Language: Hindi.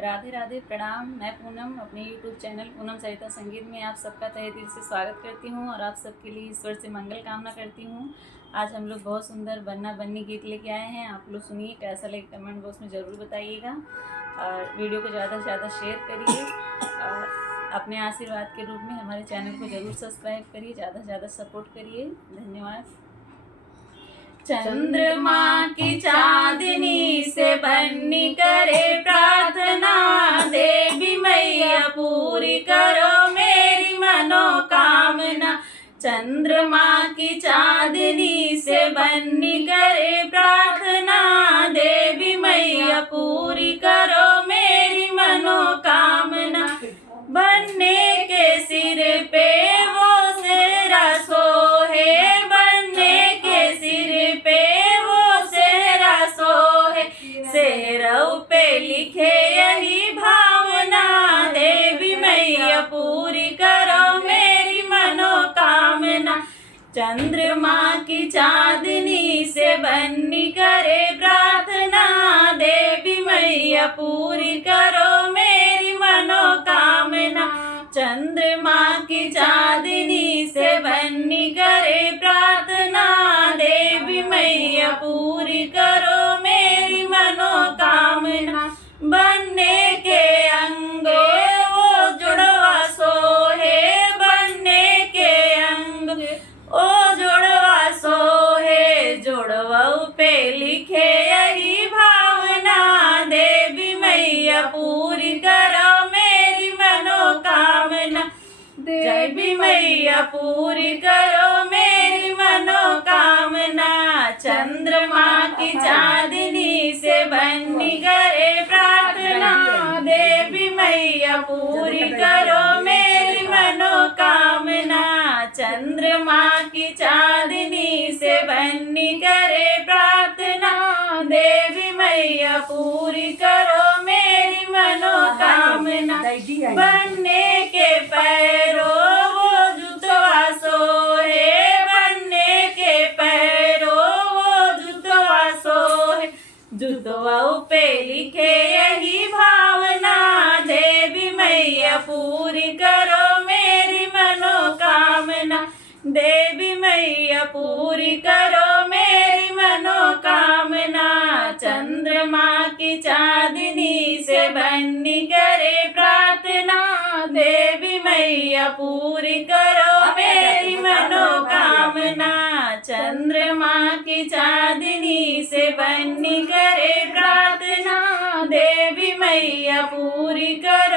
राधे राधे, प्रणाम। मैं पूनम अपने यूट्यूब चैनल पूनम सरिता संगीत में आप सबका तहे दिल से स्वागत करती हूँ और आप सबके लिए ईश्वर से मंगल कामना करती हूँ। आज हम लोग बहुत सुंदर बन्ना बन्नी गीत लेके आए हैं। आप लोग सुनिए, कैसा लगे कमेंट बॉक्स में ज़रूर बताइएगा और वीडियो को ज़्यादा से ज़्यादा शेयर करिए और अपने आशीर्वाद के रूप में हमारे चैनल को ज़रूर सब्सक्राइब करिए, ज़्यादा से ज़्यादा सपोर्ट करिए। धन्यवाद। चंद्रमा की चांदनी से बन्नी करे प्रार्थना, देवी मैया पूरी करो मेरी मनोकामना। चंद्रमा की चांदनी से बन्नी करे प्रार्थना, देवी मैया पूरी करो मेरी मनोकामना। बन्ने के सिर पे वो सेहरा सोहे, बन्ने के सिर पे वो सेहरा सोहे, सेहरों पे लिखे यही भावना, देवी मैया पूरी करो मेरी मनोकामना। चंद्रमा की चांदनी से बन्नी करे प्रार्थना, देवी मैया पूरी करो मेरी मनोकामना। चंद्रमा की चांदनी से बन्नी करे प्रार्थना, देवी मैया पूरी करो मेरी मनोकामना। बन्ने के अंगे वो जुड़वा सोहे, बन्ने के अंग ओ जुड़वा सोहे, जुड़वाऊ पे लिखे यही भावना, देवी मैया पूरी करो मेरी मनोकामना। देवी मैया पूरी करो मेरी मनोकामना। चंद्रमा की चांदनी से बन्नी करे प्रार्थना, देवी मैया पूरी करो मेरी मनोकामना। चंद्रमा की चांदनी से बन्नी करे प्रार्थना, देवी मैया पूरी करो मेरी मनोकामना। बन्ने के पैरों वो जुतवा सोहे, बन्ने के पैरों वो जुतवा सोहे, जुतवाऊ पे लिखे यही भावना, देवी मैया पूरी करो मेरी मनोकामना। देवी मैया पूरी करो मेरी मनोकामना। चंद्रमा की चांदनी से बन्नी करे प्रार्थना, देवी मैया पूरी करो मेरी मनोकामना। चंद्रमा की चांदनी से बन्नी करे प्रार्थना, देवी मैया पूरी करो